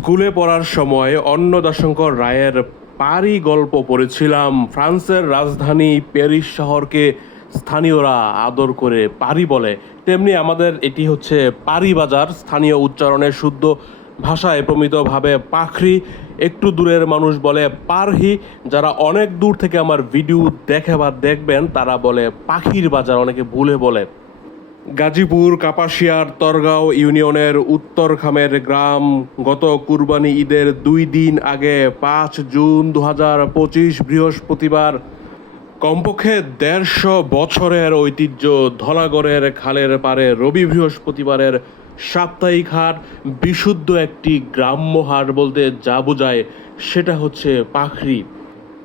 স্কুলে পড়ার সময় অন্নদাশঙ্কর রায়ের পারি গল্প পড়েছিলাম। ফ্রান্সের রাজধানী প্যারিস শহরকে স্থানীয়রা আদর করে পারি বলে। তেমনি আমাদের এটি হচ্ছে পারি বাজার, স্থানীয় উচ্চারণে শুদ্ধ ভাষায় প্রমিতভাবে পাখরি, একটু দূরের মানুষ বলে পারহি। যারা অনেক দূর থেকে আমার ভিডিও দেখে বা দেখবেন, তারা বলে পাখির বাজার, অনেকে ভুলে বলে। গাজীপুর, কাপাসিয়ার, তরগাঁও ইউনিয়নের উত্তরখামের গ্রাম গত কুরবানি ঈদের দুই দিন আগে পাঁচ জুন দু হাজার পঁচিশ বৃহস্পতিবার কমপক্ষে দেড়শো বছরের ঐতিহ্য ধলাগড়ের খালের পারে রবি বৃহস্পতিবারের সাপ্তাহিক হাট বিশুদ্ধ একটি গ্রাম্য হাট বলতে যা বোঝায় সেটা হচ্ছে পাখরি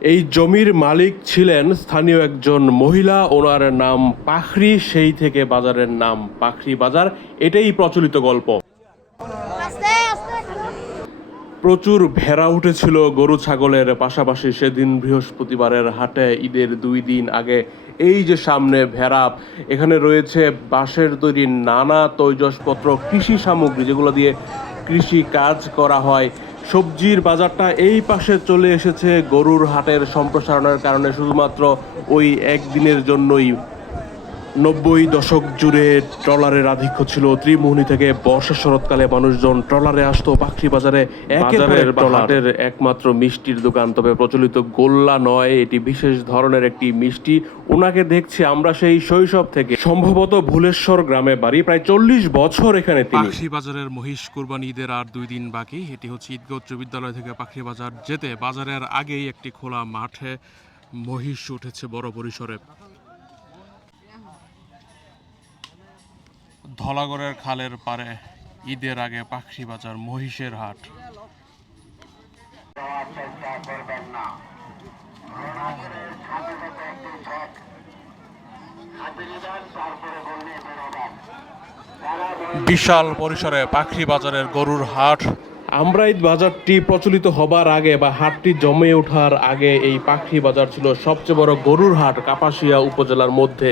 এই জমির মালিক ছিলেন স্থানীয় একজন মহিলা ওনার নাম পাখরি সেই থেকে বাজারের নাম পাখরি বাজার এটাই প্রচলিত গল্প। প্রচুর ভেড়া উঠেছিল গরু ছাগলের পাশাপাশি সেদিন বৃহস্পতিবারের হাটে ঈদের দুই দিন আগে। এই যে সামনে ভেড়া এখানে রয়েছে বাঁশের তৈরি নানা তৈজসপত্র কৃষি সামগ্রী যেগুলো দিয়ে কৃষি কাজ করা হয়। সবজির বাজারটা এই পাশে চলে এসেছে গরুর হাটের সম্প্রসারণের কারণে শুধুমাত্র ওই একদিনের জন্যই। নব্বই দশক জুড়ে ট্রলারের আধিক্য ছিল ত্রিমোহনী থেকে বর্ষা শরৎকালে মানুষজন ট্রলারে আসতো পাখি বাজারে বাজারের ট্রলারের একমাত্র মিষ্টির দোকান তবে প্রচলিত গোল্লা নয় এটি বিশেষ ধরনের একটি মিষ্টি। ওনাকে দেখছি আমরা সেই শৈশব থেকে। সম্ভবত ভুলেশ্বর গ্রামে বাড়ি প্রায় চল্লিশ বছর এখানে তিনি। পাখরি বাজারের মহিষ কুরবানি ঈদের আর দুই দিন বাকি। এটি হচ্ছে ঈদগাহ উচ্চ বিদ্যালয় থেকে পাখরি বাজার যেতে। বাজারের আগেই একটি খোলা মাঠে মহিষ উঠেছে বড় পরিসরে। ধলাগড়ের খালের পারে ঈদের আগে পাখি বাজার মহিষের হাট। বিশাল পরিসরে পাখি বাজারের গরুর হাট। আমরা এই বাজারটি প্রচলিত হবার আগে বা হাটটি জমে ওঠার আগে এই পাখি বাজার ছিল সবচেয়ে বড় গরুর হাট কাপাসিয়া উপজেলার মধ্যে।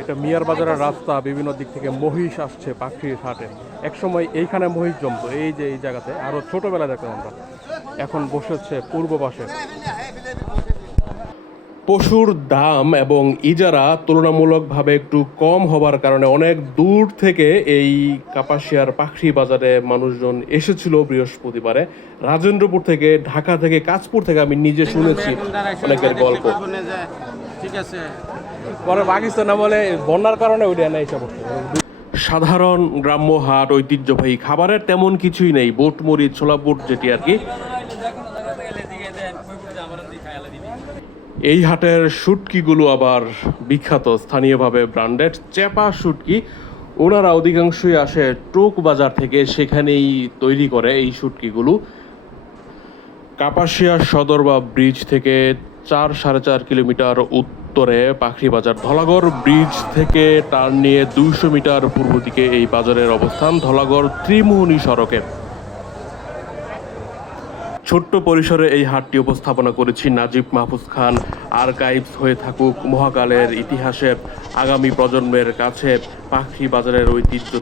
এটা মিয়ার বাজারের রাস্তা বিভিন্ন দিক থেকে মহিষ আসছে পাখির হাটে। একসময় এইখানে মহিষ জমতো এই যে এই জায়গাতে। আরও ছোটবেলা দেখতাম আমরা। এখন বসেছে পূর্ব পাশে। পশুর দাম এবং ইজারা তুলনামূলকভাবে একটু কম হবার কারণে অনেক দূর থেকে এই কাপাসিয়ার পাখরি বাজারে মানুষজন এসেছিল বৃহস্পতিবারে। রাজেন্দ্রপুর থেকে ঢাকা থেকে কাঁচপুর থেকে আমি নিজে শুনেছি অনেকের গল্প। ঠিক আছে। পরে পাকিস্তান বলে বন্যার কারণে ওইটা নেই সব। সাধারণ গ্রাম্য হাট ঐতিহ্যবাহী খাবারের তেমন কিছুই নেই। বোট মরিচ ছোলা বুট যেটি আর কি। এই হাটের শুটকিগুলো আবার বিখ্যাত স্থানীয়ভাবে ব্র্যান্ডেড চেপা শুটকি। ওনারা অধিকাংশই আসে টোক বাজার থেকে সেখানেই তৈরি করে এই শুটকিগুলো। কাপাসিয়া সদর বা ব্রিজ থেকে চার সাড়ে চার কিলোমিটার উত্তরে পাখরি বাজার ধলাগড় ব্রিজ থেকে টার্ন নিয়ে দুইশো মিটার পূর্ব দিকে এই বাজারের অবস্থান ধলাগড় ত্রিমোহনী সড়কে। ছোট্ট পরিসরে এই হাটটি উপস্থাপনা করেছি নাজিব মাহফুজ খান। আর্কাইভস হয়ে থাকুক মহাকালের ইতিহাসের আগামী প্রজন্মের কাছে পাখি বাজারের ঐতিহ্য